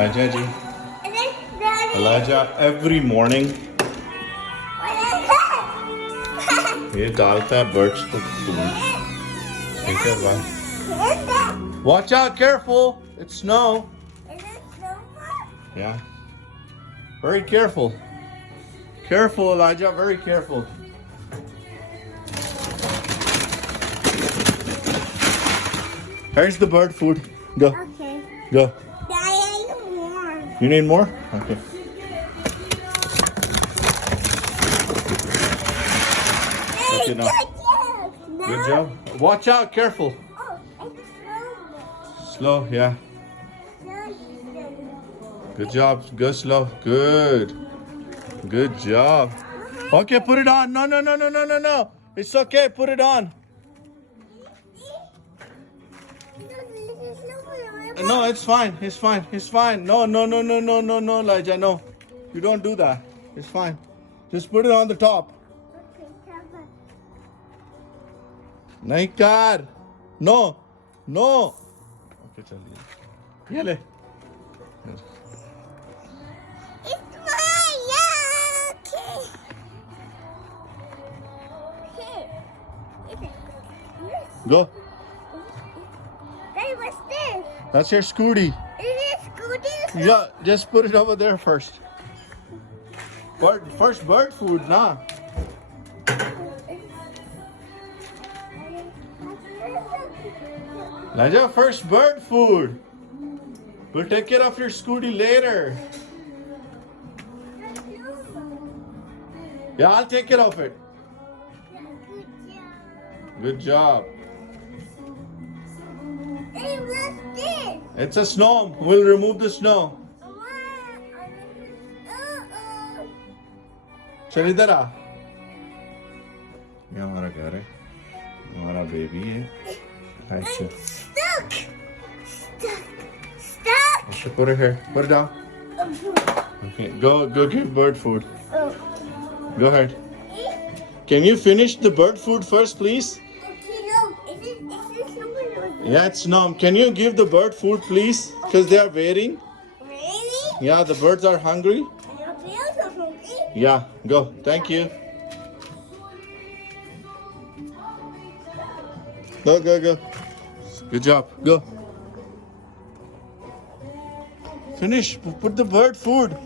Elijah ji. Elijah, every morning ये डालता है birds को food. ठीक है भाई. Watch out, careful. It's snow. Yeah. Very careful. Careful, Elijah. Very careful. Here's the bird food. Go. Okay. Go. I need more. You need more? Okay. Okay, now. Good job. Watch out, careful. Oh, it's Slow, yeah. slow. Good job. Go slow. Good. Good job. Okay, put it on. No, no, no, no, no, no, no. It's okay. Put it on. No, it's fine. It's fine. It's fine. No, no, no, no, no, no, no, Elijah. No. You don't do that. It's fine. Just put it on the top. नहीं कर. No. No. Okay, चलिए. ये ले. It's mine. Yeah. Okay. Go. Hey, what's this? That's your scooty. Is it Scooty? Yeah, just put it over there first. First bird food, nah. Elijah, first bird food. We'll take care of your scooty later. Yeah, I'll take care of it. Good job. Hey, what's this? It's a snow. We'll remove the snow. चल इधर आ. ये हमारा घर है. हमारा baby है. अच्छा. Stuck. Stuck. Okay, put it here. Put it down. Okay, go give bird food. Oh. Go ahead. Can you finish the bird food first, please? Okay, no. Is this something? Yeah, it's numb. Can you give the bird food, please? Because they are waiting. Really? Yeah, the birds are hungry. I feel so hungry. Yeah, go. Thank you. Go. Good job. Go. Finish. Put the bird food.